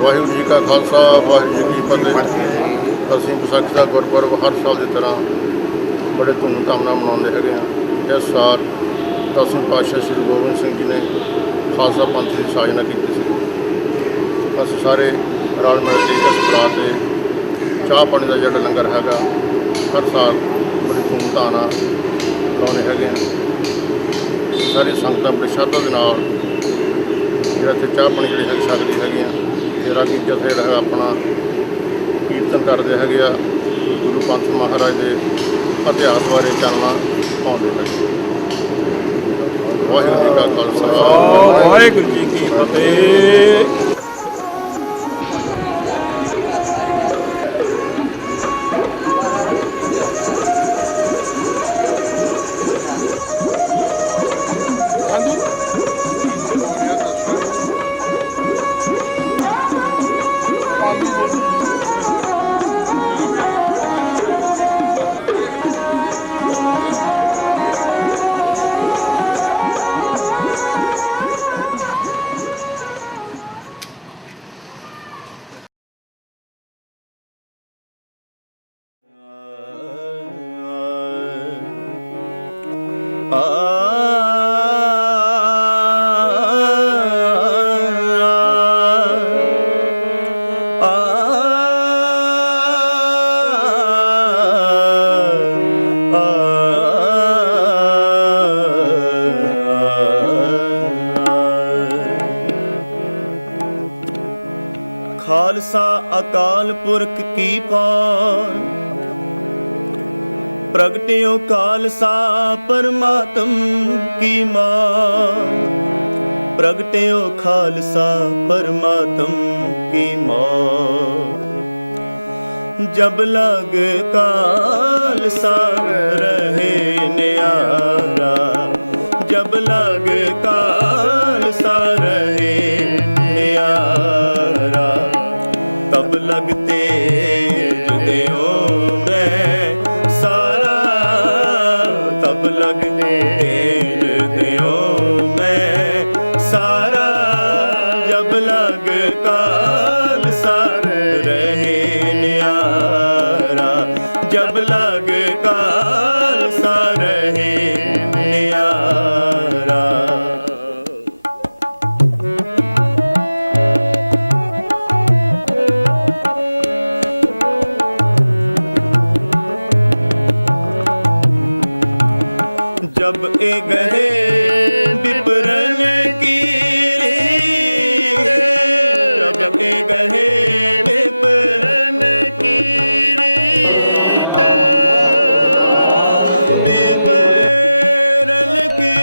ਵਾਹਿਗੁਰੂ ਜੀ ਕਾ ਖਾਲਸਾ ਵਾਹਿਗੁਰੂ ਜੀ ਕੀ ਫਤਿਹ। ਅਸੀਂ ਵਿਸਾਖੀ ਦਾ ਗੁਰਪੁਰਬ ਹਰ ਸਾਲ ਦੀ ਤਰ੍ਹਾਂ ਬੜੇ ਧੂਮਧਾਮ ਨਾਲ ਮਨਾਉਂਦੇ ਹੈਗੇ ਹਾਂ। ਇਸ ਸਾਲ 10ਵੇਂ ਪਾਤਸ਼ਾਹ ਸ਼੍ਰੀ ਗੋਬਿੰਦ ਸਿੰਘ ਜੀ ਨੇ ਖਾਲਸਾ ਪੰਥ ਦੀ ਸਾਜਨਾ ਕੀਤੀ ਸੀ। ਅਸੀਂ ਸਾਰੇ ਰਲ ਮਿਲ ਕੇ ਇਸ ਬਰਾਤ 'ਤੇ ਚਾਹ ਪਾਣੀ ਦਾ ਜਿਹੜਾ ਲੰਗਰ ਹੈਗਾ ਹਰ ਸਾਲ ਬੜੀ ਧੂਮਧਾਮ ਨਾਲ ਲਾਉਂਦੇ ਹੈਗੇ ਹਾਂ। ਸਾਰੀ ਸੰਗਤਾਂ ਬੜੀ ਸ਼ਰਧਾ ਦੇ ਨਾਲ ਜਿਹੜਾ ਇੱਥੇ ਚਾਹ ਪਾਣੀ ਜਿਹੜੀ ਹੈਗੀ ਛਕਦੀ ਹੈਗੀਆਂ। ਅਤੇ ਰਾਗੀ ਜਥੇ ਜਿਹੜਾ ਆਪਣਾ ਕੀਰਤਨ ਕਰਦੇ ਹੈਗੇ ਆ, ਗੁਰੂ ਪੰਥ ਮਹਾਰਾਜ ਦੇ ਇਤਿਹਾਸ ਬਾਰੇ ਚਾਨਣਾ ਪਾਉਂਦੇ ਹੈਗੇ। ਵਾਹਿਗੁਰੂ ਜੀ ਕਾ ਖਾਲਸਾ ਵਾਹਿਗੁਰੂ ਜੀ ਕੀ ਫਤਿਹ। ਖਾਲਸਾ ਅਕਾਲ ਪੁਰਖ ਕੀ ਪਾਰ, ਪ੍ਰਗਟਿਓ ਖਾਲਸਾ ਪਰਮਾਤਮ ਕੀ ਮਾਨ। ਪ੍ਰਗਟਿਓ ਖਾਲਸਾ ਪਰਮਾਤਮ ਕੀ ਮਾਨ। ਜਬ ਲਗ ਖਾਲਸਾ ਰਹੇ ਨਿਆਰਾ, ਜਬ ਲਗ ਖਾਲਸਾ ਰਹੇ ਨਿਆਰਾ, ਤਬ ਲਗਤੇ ਜੁਦਿਓ ਮੈਂ ਸਾਰਾ, ਤਬ ਲਗਤੇ ਜੁਦਿਓ ਮੈਂ ਸਾਰਾ। ਜਬ ਲਗ ਖਾਲਸਾ ਰਹੇ ਨਿਆਰਾ, ਜਬ ਲਗ ਖਾਲਸਾ ਰਹੇ ਨਿਆਰਾ। जब ए गहे विपरन की रीत, जब ए गहे विपरन की रीत, विपरन की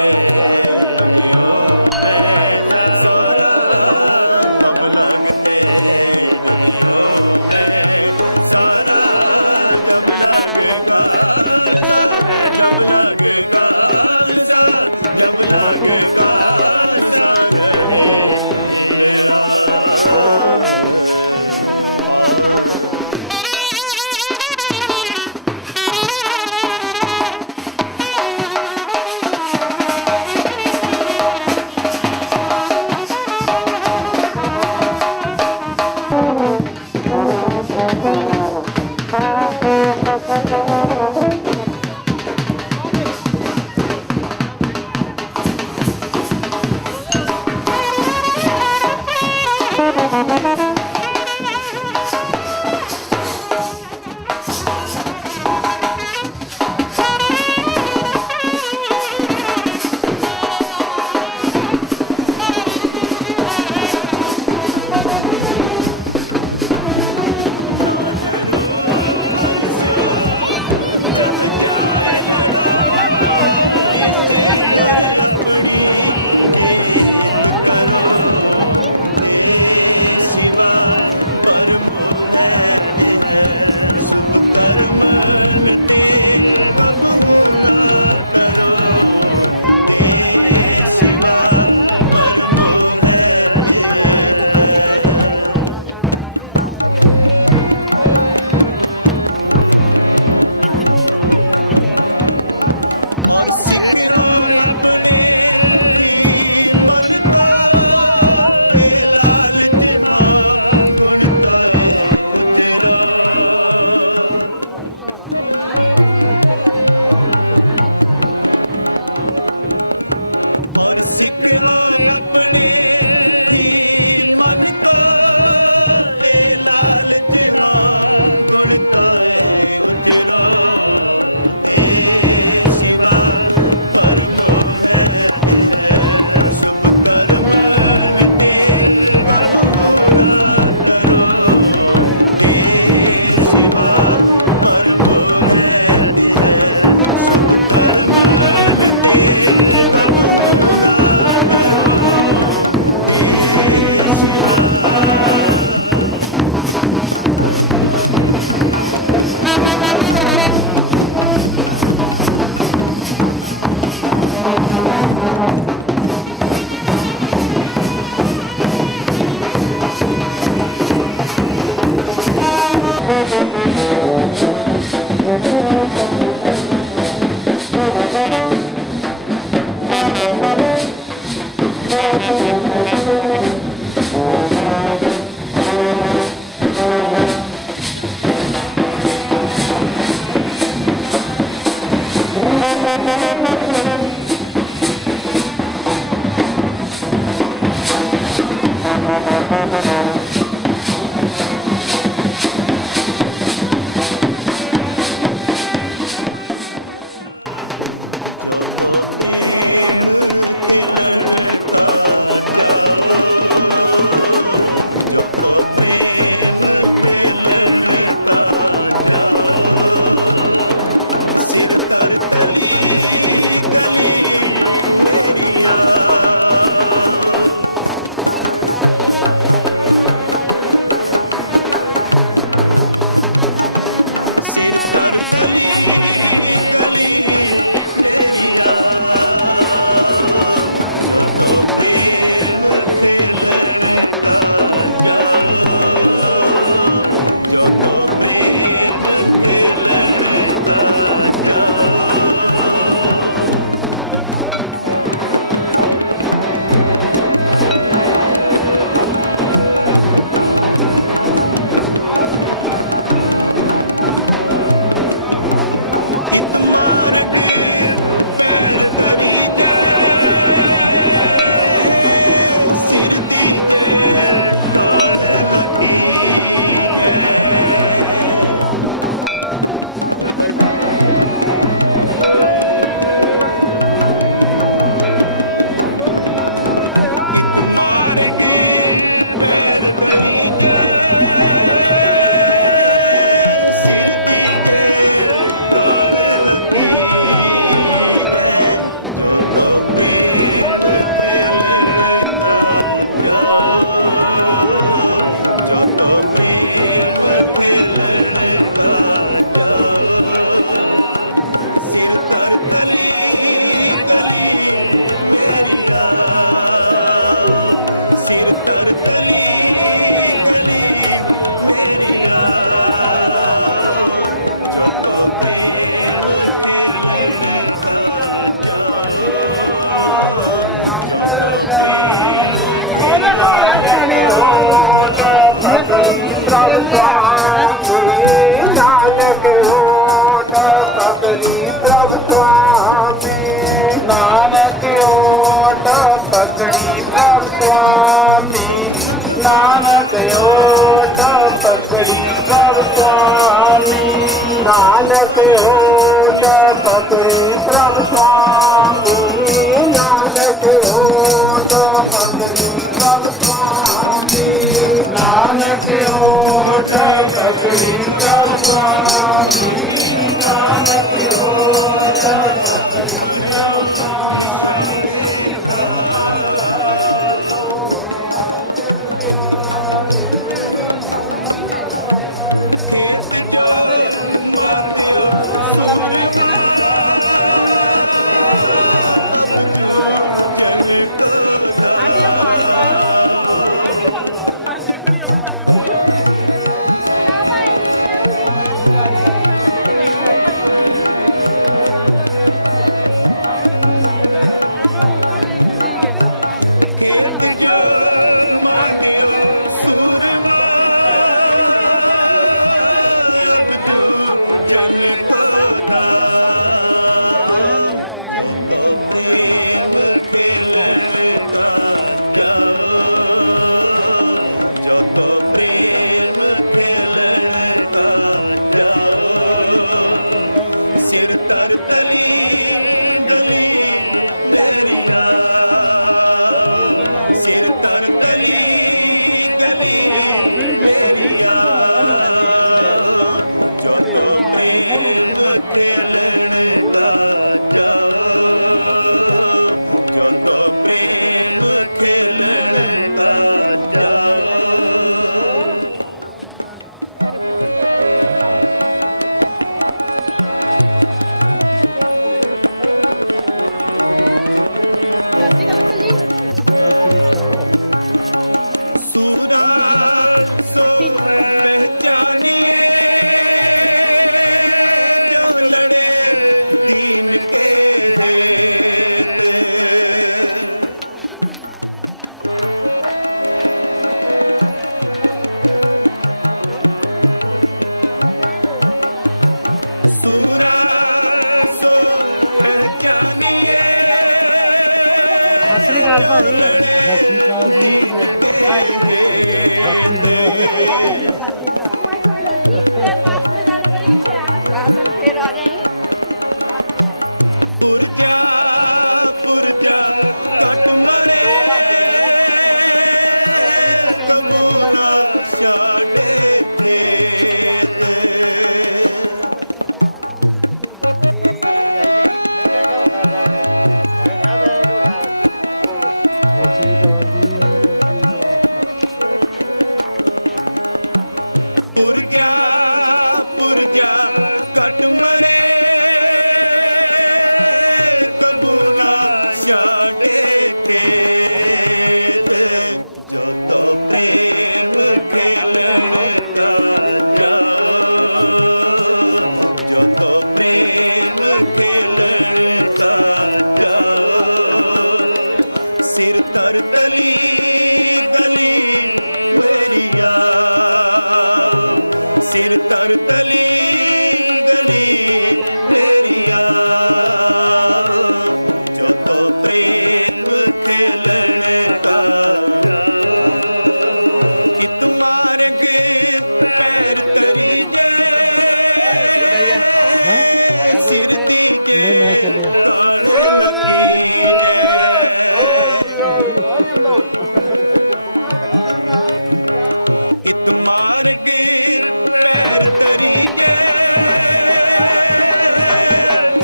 लगते दुनियों में सारा तब लगते दुनियों में सारा जब लगेगा जब लगेगा जब लगेगा रहे मेरा और सिखरो अपने ही मन को लालच ना गुण तो उतरो और सिखरो अपने ही मन को लालच ना गुण तो उतरो जो तो प्रेम खिलन का जाओ जो तो प्रेम खिलन का जाओ सिर तर तली गली मेरिया सिर तर तली गली मेरिया जो तो प्रेम खेलन का जाओ जो तो प्रेम खेलन का जाओ ਝੋਲਣੇ ਦੀਨ ਕੇ ਹੇਤ। ਪੁਰਜਾ ਪੁਰਜਾ ਘਟ ਮਰੇ ਕਬੂ ਨਾ ਛਾੜੇ ਖੇਤ। ਪੁਰਜਾ ਪੁਰਜਾ ਘਟ ਮਰੇ ਕਬੂ ਨਾ ਛਾੜੇ ਖੇਤ। ਜੋ ਤੋ ਪ੍ਰੇਮ ਖੇਲਣ ਕਾ ਜਾਓ, ਜੋ ਤੋ ਪ੍ਰੇਮ ਖੇਲਣ ਕਾ ਜਾਓ। ਸਿਰ ਤਰ ਤਲੀ ਗਲੀ ਮੇਰੀਆ, ਸਿਰ ਤਰ ਤਲੀ ਗਲੀ ਮੇਰੀਆ। ਜੋ ਤੋ ਪ੍ਰੇਮ ਖੇਲਣ ਕਾ ਕਿਤ ਮਾਰਗ ਪੈਰ ਤਰੀ ਜੇ ਸਿਰ ਦੀਜੇ ਕਾਣ ਨ ਕੀਜੈ। ਕਿਤ ਮਾਰਗ ਪੈਰ ਤਰੀ ਜੇ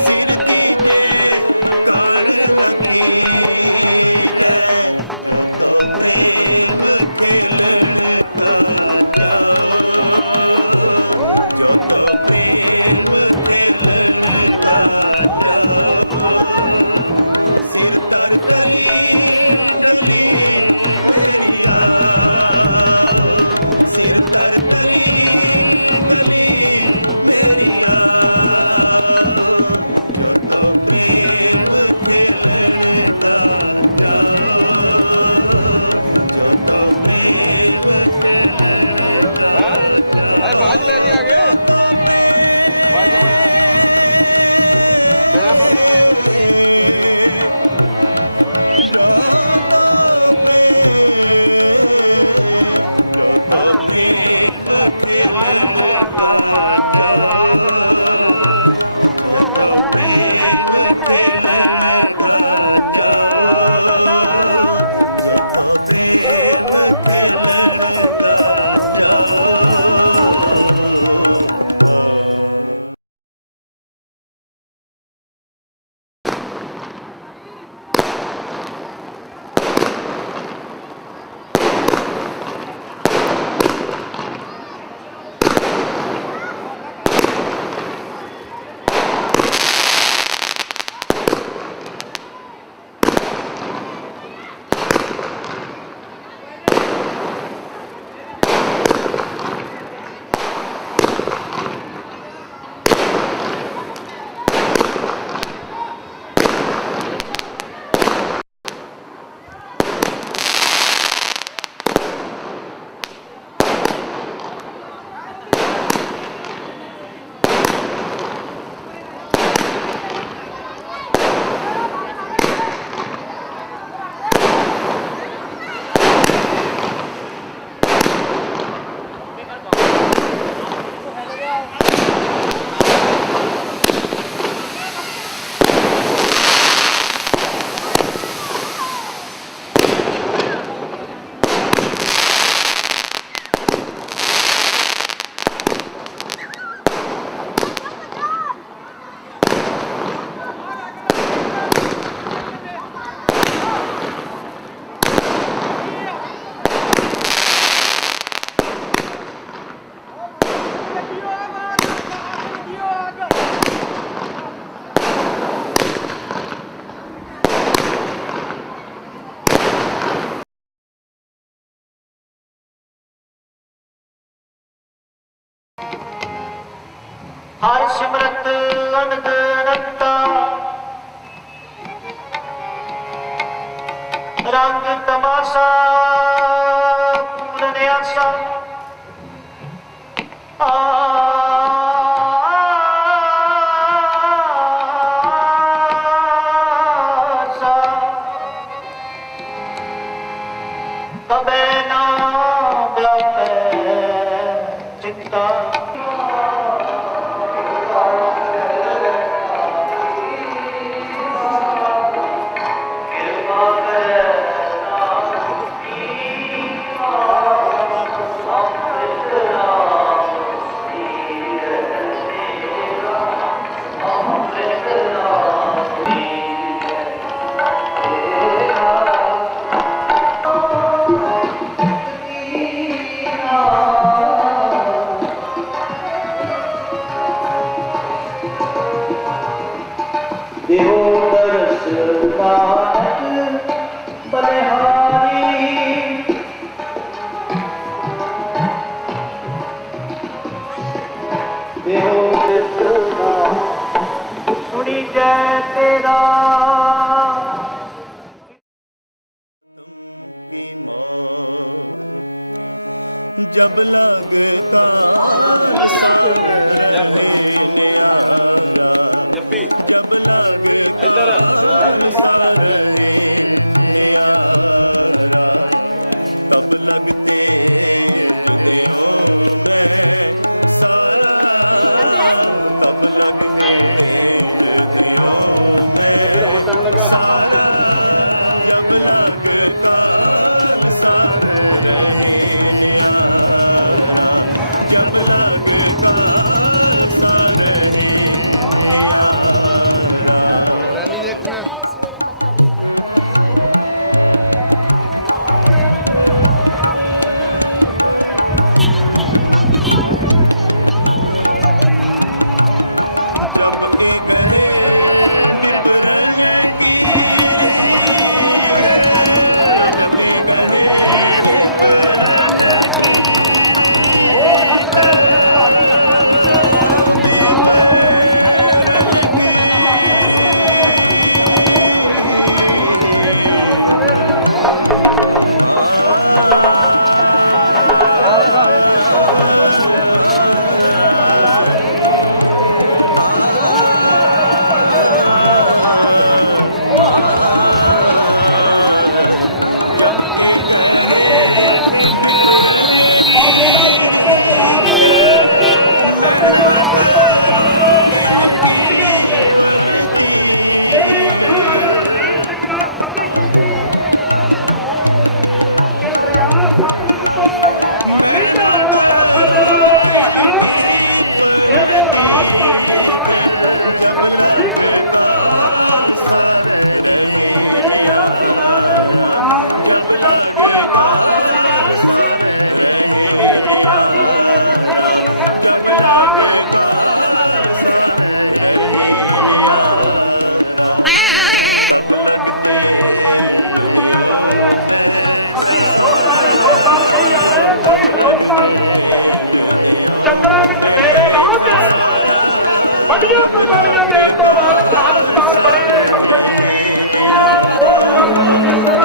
ਸਿਰ ਦੀਜੇ ਕਾਣ ਨ ਕੀਜੈ। ਜੋ ਤੋ ਪ੍ਰੇਮ ਖੇਲਣ ਕਾ ਜਾਓ, ਜੋ ਤੋ ਪ੍ਰੇਮ ਖੇਲਣ ਕਾ ਜਾਓ। ਸਿਰ ਤਰ ਤਲੀ ਗਲੀ ਮੇਰੀਆ, ਸਿਰ ਤਰ ਤਲੀ ਗਲੀ ਮੇਰੀਆ। ਜੋ ਤੋ ਪ੍ਰੇਮ ਖੇਲਣ ਕਾ ਜਾਓ, ਜੋ ਤੋ ਪ੍ਰੇਮ ਖੇਲਣ ਕਾ ਜਾਓ। ਜੋ ਤੋ ਜੋ ਤੋ ਪ੍ਰੇਮ ਖੇਲਣ ਕਾ ਜਾਓ, ਜੋ ਤੋ ਪ੍ਰੇਮ ਖੇਲਣ ਕਾ ਜਾਓ, ਜੋ ਤੋ ਪ੍ਰੇਮ ਖੇਲਣ ਕਾ ਜਾਓ। ਹਰ ਸਿਮਰਤ ਅਨੰਦ ਅਨੰਤਾ ਰੰਗ ਤਮਾਸ਼ਾ ਪੂਰਨ ਆਸਾ ਆਸਾ ਤਬੇ ਨਾ ਵਿਆਪੈ ਚਿੰਤਾ ਦੇਹੋ ਦਰਸ ਨਾਨਕ ਬਲਿਹਾਰੀ ਦੇਹੋ ਦਰਸ ਨਾਨਕ ਸੁਣੀ ਜੈ ਤੇਰਾ की मौत जब लग काल सार रहे न्यारा जब लग काल सार रहे न्यारा तब लगते देओ मैं सारा तब लगते देओ मैं सारा जब लग काल सार रहे न्यारा जब लग काल सार रहे न्यारा जब ए गए विपरन की जब ए गए विपरन की विपरन की जब के गए विपरन मैं ना करूं इनकी वरती मैं ना करूं इनकी परतीक जब लग काल सार रहे न्यारा जब लग काल सार रहे न्यारा जब लग काल सार रहे न्यारा तब लगते देओ मैं सारा तब लगते देओ मैं सारा जब लग काल सार रहे न्यारा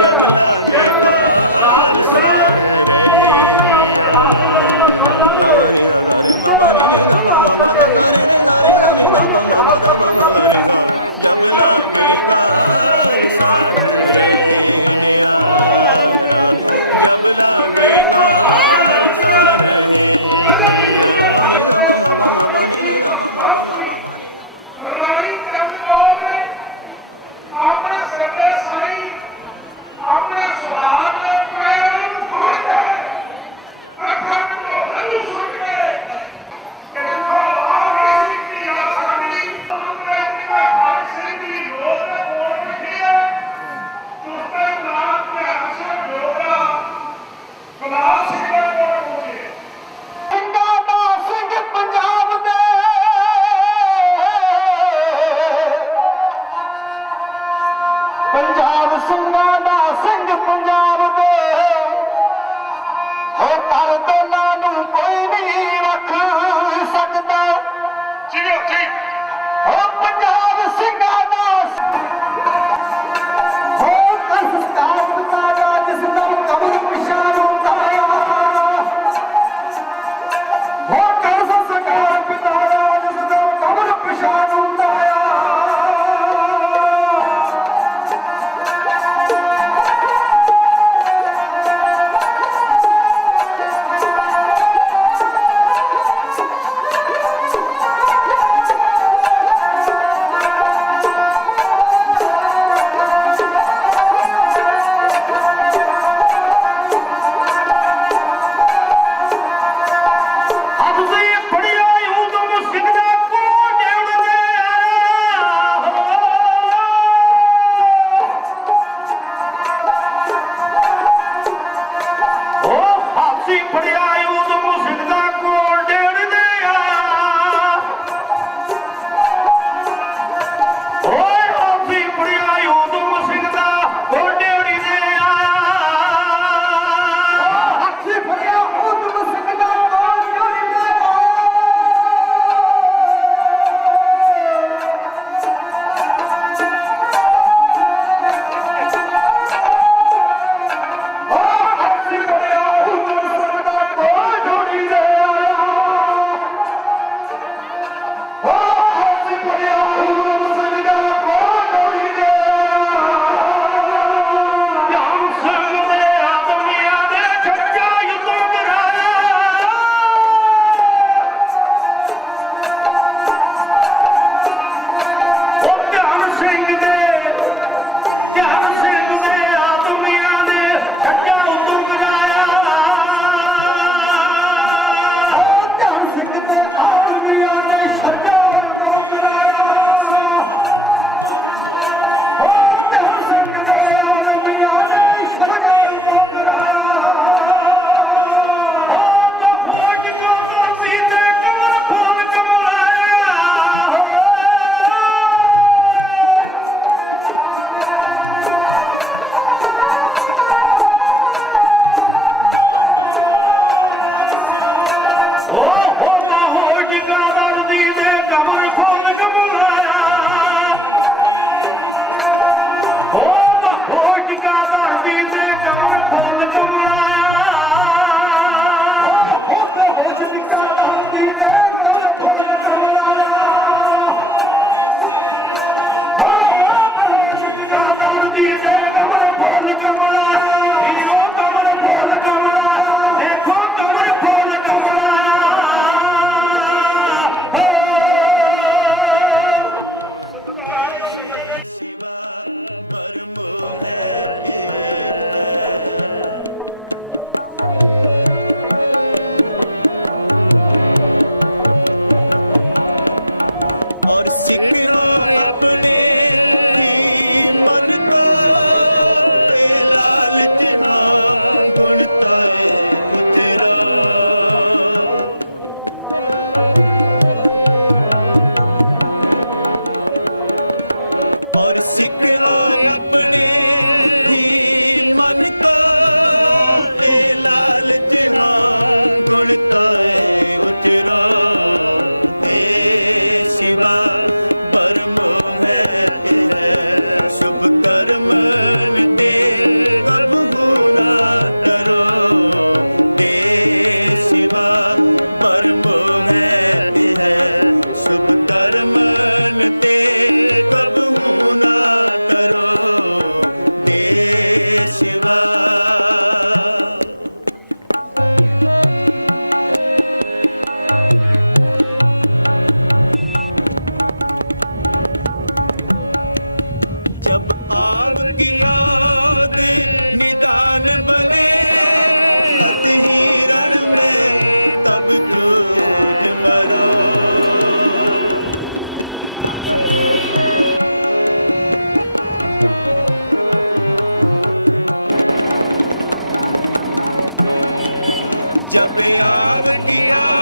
जब लग काल सार रहे न्यारा रे मा बा नि नी दा मा मा दा रे रे दा रे दा नि दा मा बा दा मा रे सा जब लग काल सार रहे न्यारा जब लग काल सार रहे ਰਾਣੀ ਕਰਨ ਕੌਰ ਨੇ ਆਪਣੇ ਸੱਦੇ ਸਾਈਂ ਆਪਣੇ ਸੁਹਾਗ ਦੇ ਪੈਰਾਂ ਨੂੰ ਫੜ ਕੇ ਅੱਖਾਂ ਨੂੰ ਹੰਝੂ ਸੁੱਟ ਕੇ ਕਿ ਦੇਖੋ ਆਹ ਕਿਸੇ ਦੀ ਆਸਾਨੀ ਆਪਣੇ ਕਿਵੇਂ ਹਰ ਸਿੰਘ ਦੀ ਲੋੜ ਦੇ ਕੋਲ ਬੈਠੀ ਹੈ ਤੁਸਤੇ ਨਾਮ ਦੇ ਹਸਨ ਜੋੜਾ ਕਲਾਸ ਸਿੰਘ ਦੇ ਕੋਲ ਪਹੁੰਚੇ ਸਿੰਘਾਂ ਦਾ ਸਿੰਘ ਪੰਜਾਬ ਦੇ ਪੰਜਾਬ ਸਿੰਘਾਂ ਦਾ ਸਿੰਘ ਪੰਜਾਬ ਦੇ ਹੋ ਕਰ ਦੋਨਾਂ ਨੂੰ ਕੋਈ ਨਹੀਂ ਰੱਖ ਸਕਦਾ ਜਿਵੇਂ ਉੱਥੇ ਹੋ ਪੰਜਾਬ ਸਿੰਘਾਂ ਦਾ ਹੋ ਕਸਤਾਰ ਬਤਾਇਆ ਜਿਸ ਦਾ ਕਬਰ ਪਿਛਾਰੂ ਤਾਇਆ ਹੋ ਕਰ ਸੰਸਕਾਰ ਬਤਾਇਆ ਜਿਸ ਦਾ ਕਬਰ ਪਿਛਾਰੂ ਤਾਇਆ शिवा। जब आपकी याद निदान बने अति हिरण में तब जूझ मरो। जब आपकी याद